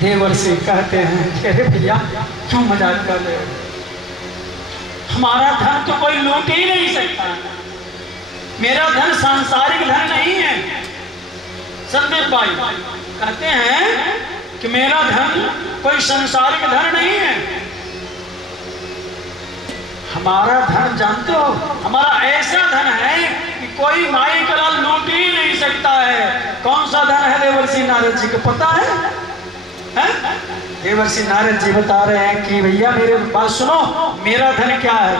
देवर्षि कहते हैं कि अरे भैया क्यों मजाक कर रहे हो, हमारा धन तो कोई लूट ही नहीं सकता, मेरा धन सांसारिक धन नहीं है। संदीप भाई कहते हैं कि मेरा धन कोई सांसारिक धन नहीं है, हमारा धन जानते हो, हमारा ऐसा धन है कि कोई माई का लाल लूट ही नहीं सकता है। कौन सा धन है देवर्षि नारद जी को पता है? देवर्षि नारद जी बता रहे हैं कि भैया मेरे बात सुनो, मेरा धन क्या है?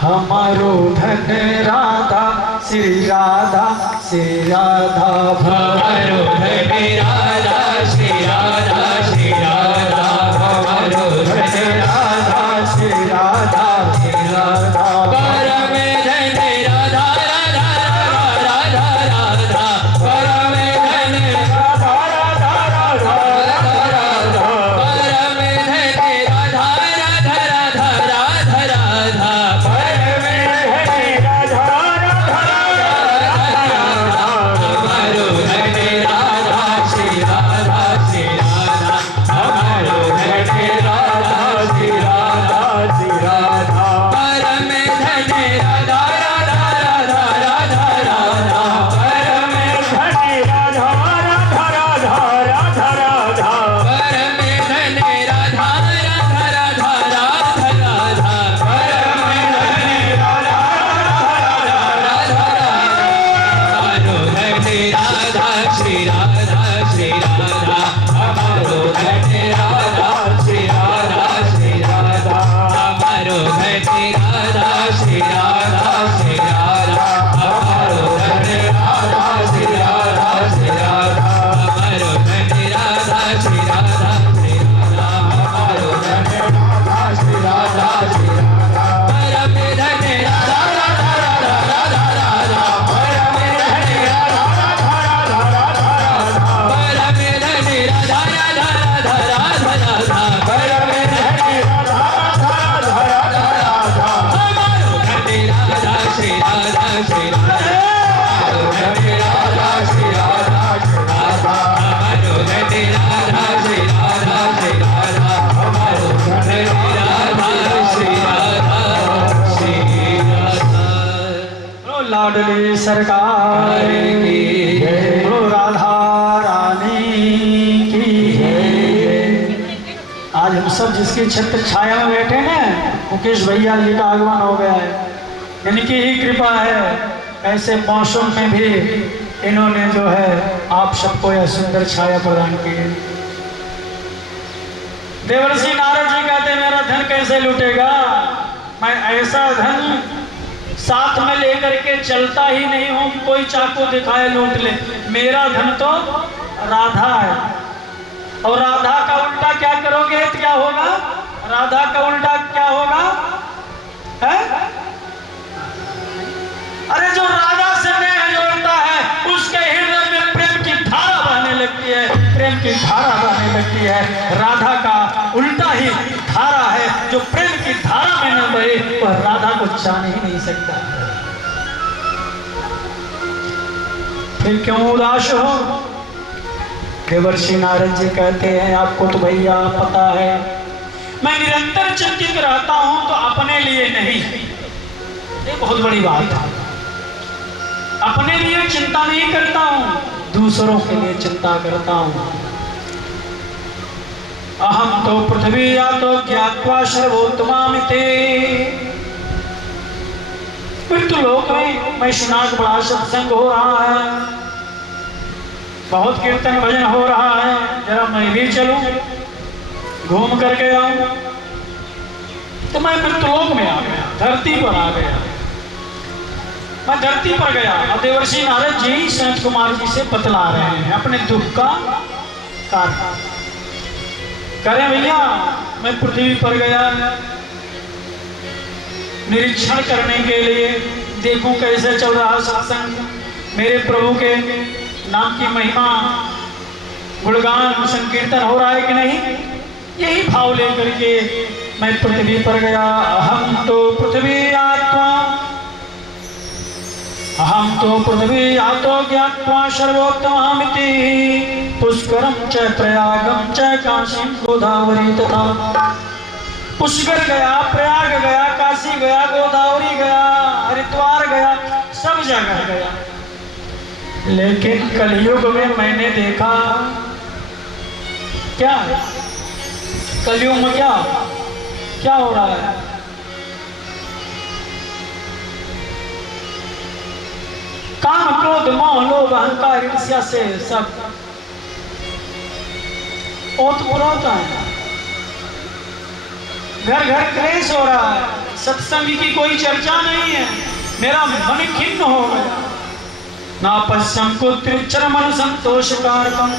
हमारो धन राधा श्री राधा श्री राधा, हमारो धन राधा श्री राधा श्री राधा, हमारो धन राधा श्री राधा श्री राधा, परम धन राधा राधा राधा राधा, परम धन राधा राधा राधा राधा, परम धन राधा राधा राधा राधा राधा, लाडली सरकार की जय, राधा रानी की जय। आज हम सब जिसकी छत्र छाया में बैठे ना, मुकेश भैया जी का आगमन हो गया है, इनकी ही कृपा है। ऐसे मौसम में भी इन्होंने जो है आप सबको यह सुंदर छाया प्रदान की है। देवर्षि नारद जी कहते मेरा धन कैसे लूटेगा, मैं ऐसा धन साथ में लेकर के चलता ही नहीं हूं, कोई चाकू दिखाए लूट ले। मेरा धन तो राधा है, और राधा का उल्टा क्या करोगे तो क्या होगा, राधा का उल्टा क्या होगा है? अरे जो राधा से नेह जोड़ता है उसके हृदय में प्रेम की धारा बहने लगती है, प्रेम की धारा बहने लगती है। राधा का उल्टा ही धारा है, जो प्रेम की धारा में न बहे वह राधा को जान ही नहीं सकता। फिर क्यों उदास हो? देवर्षि नारद जी कहते हैं आपको तो भैया पता है मैं निरंतर चिंतित रहता हूं, तो अपने लिए नहीं, ये बहुत बड़ी बात है। अपने लिए चिंता नहीं करता हूं, दूसरों के लिए चिंता करता हूं। अहम तो पृथ्वी या तो ज्ञात्वा सर्वोत्तमामिते। मृत्यु लोक में मैं सुना के बड़ा सत्संग हो रहा है, बहुत कीर्तन भजन हो रहा है, जरा मैं भी चलूं, घूम करके आऊं। तो मैं मृत्युलोक में आ गया, धरती पर आ गया। मैं धरती पर गया और देवर्षि नारद जी सनत कुमार जी से बतला रहे हैं अपने दुख का कारण। करें भैया, मैं पृथ्वी पर गया निरीक्षण करने के लिए, देखूं कैसे चल रहा सत्संग, मेरे प्रभु के नाम की महिमा गुणगान संकीर्तन हो रहा है कि नहीं। यही भाव लेकर के मैं पृथ्वी पर गया। अहम तो पृथ्वी आत्मा, अहम तो पृथ्वी आतो ज्ञात्वा सर्वोत्तमामिति। पुष्करम च प्रयागम च काशीं गोदावरी तथा। पुष्कर गया, प्रयाग गया, काशी गया, गोदावरी गया, हरिद्वार गया, सब जगह गया। लेकिन कलयुग में मैंने देखा क्या, कलयुग में क्या हो रहा है? काम क्रोध मोह लोभ अहंकार ईर्ष्या से सब ओतप्रोत है। घर घर क्लेश हो रहा है, सत्संग की कोई चर्चा नहीं है। मेरा मन खिन्न हो गया। ना पश्यम को त्रिचरमन संतोष कारकम।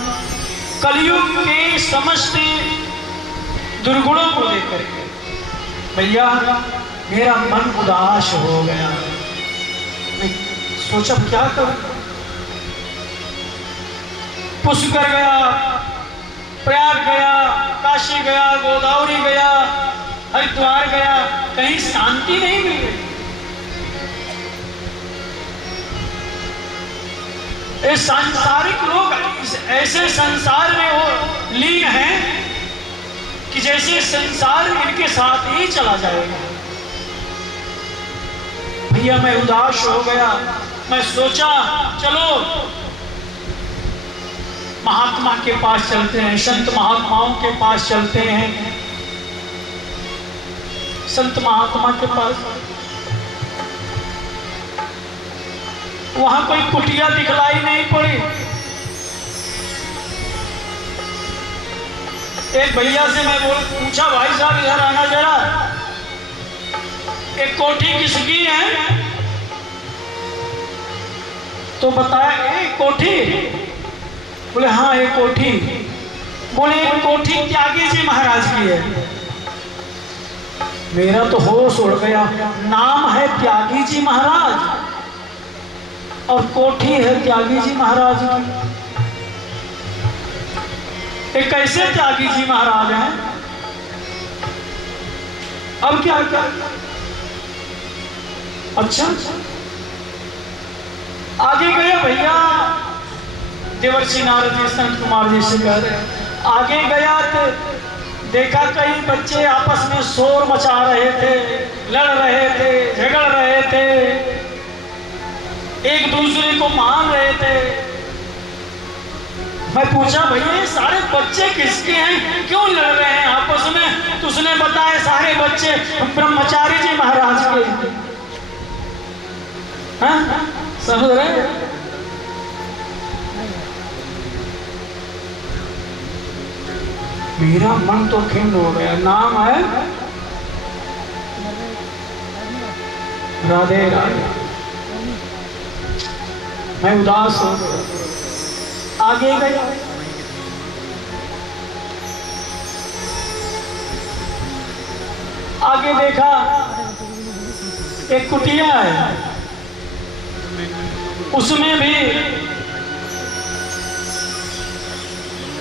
कलयुग के समस्त दुर्गुणों को लेकर के भैया मेरा मन उदास हो गया। मैं सोचा क्या करूं। पुष्कर गया, प्रयाग गया, काशी गया, गोदावरी गया, हरिद्वार गया, कहीं शांति नहीं मिल रही। ये सांसारिक लोग ऐसे संसार में वो लीन हैं कि जैसे संसार इनके साथ ही चला जाएगा। भैया मैं उदास हो गया। मैं सोचा चलो महात्मा के पास चलते हैं, संत महात्माओं के पास चलते हैं। संत महात्मा के पास वहां कोई कुटिया दिखलाई नहीं पड़ी। एक भैया से मैं पूछा भाई साहब इधर आना जरा, एक कोठी किसकी है? तो बताया एक कोठी। बोले हाँ एक कोठी। बोले एक कोठी त्यागी जी महाराज की है। मेरा तो होश उड़ गया। नाम है त्यागी जी महाराज और कोठी है त्यागी जी महाराज की। एक कैसे त्यागी जी महाराज हैं? अब क्या क्या? अच्छा आगे गया भैया। देवर्षि नारद जी संत कुमार जी से कह रहे, आगे गया तो देखा कई बच्चे आपस में शोर मचा रहे थे, लड़ रहे थे, झगड़ रहे थे, एक दूसरे को मान रहे थे। मैं पूछा भैया ये सारे बच्चे किसके हैं, क्यों लड़ रहे हैं आपस में? तो उसने बताया सारे बच्चे ब्रह्मचारी जी महाराज के। हाँ समझ रहे? मेरा मन तो खिन्न हो गया। नाम है राधे राधे। मैं उदास हो गया। आगे गई, आगे देखा एक कुटिया है, उसमें भी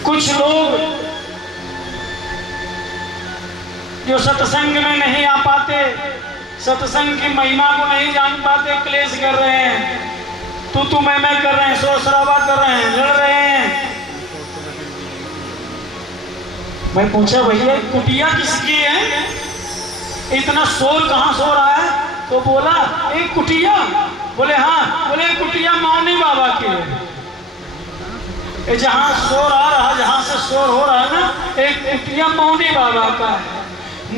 कुछ लोग जो सत्संग में नहीं आ पाते, सत्संग की महिमा को नहीं जान पाते, क्लेश कर रहे हैं, तू मैं कर रहे हैं, शोर शराबा कर रहे हैं, लड़ रहे हैं। मैं पूछा भैया कुटिया किसकी है, इतना शोर कहाँ शोर रहा है? तो बोला एक कुटिया। बोले हाँ, बोले कुटिया मौनी बाबा की है। जहाँ शोर आ रहा, जहाँ से शोर हो रहा है ना, एक कुटिया मौनी बाबा का है,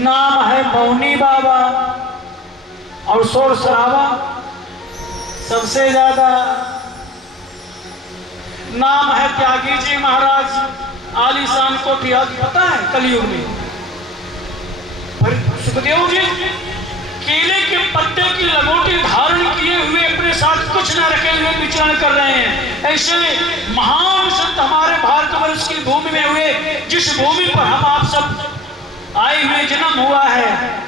नाम है मौनी बाबा। और शोर शराबा सबसे ज्यादा नाम है त्यागी जी महाराज, आलीशान कोठिया, पता है कलयुग में। सुखदेव जी केले के पत्ते की लगोटी धारण किए हुए अपने साथ कुछ न रखे हुए विचरण कर रहे हैं। ऐसे महान संत हमारे भारतवर्ष की भूमि में हुए, जिस भूमि पर हम आप सब आए हुए जन्म हुआ है,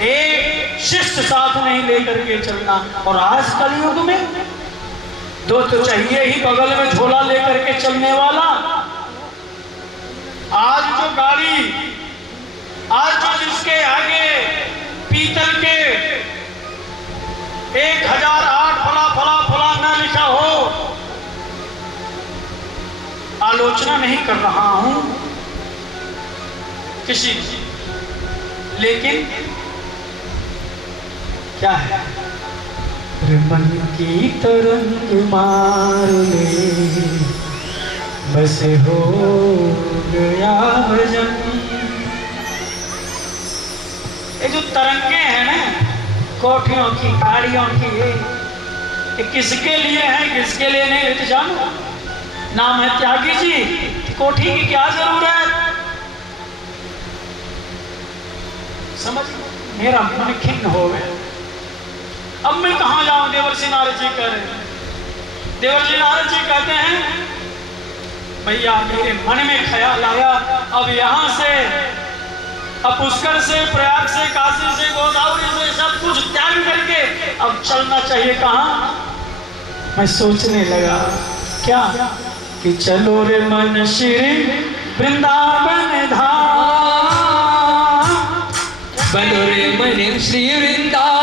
एक शिष्ट साथ नहीं लेकर के चलना। और आज कलयुग में दो तो चाहिए ही, बगल में झोला लेकर के चलने वाला। आज जो गाड़ी, आज जो जिसके आगे पीतल के 1008 फला फला फला ना लिखा हो, आलोचना नहीं कर रहा हूं किसी, लेकिन क्या है, मन की तरंग मार ले, बस हो गया भजन। ये जो तरंगे हैं ना, कोठियों की, गाड़ियों की, ये किसके लिए है, किसके लिए नहीं, तो जानो। नाम है त्यागी जी, कोठी की क्या जरूरत? समझ, मेरा मन खिन्न हो गया। अब मैं कहां जाऊं? देवर्षि नारद जी कह रहे हैं, देवर्षि नारद जी कहते हैं भैया मेरे मन में ख्याल आया, अब यहां से, अब पुष्कर से, प्रयाग से, काशी से, गोदावरी से सब कुछ त्याग करके अब चलना चाहिए। कहां? मैं सोचने लगा क्या कि चलो रे मन श्री वृंदावन धाम, बनो रे मन श्री वृंदावन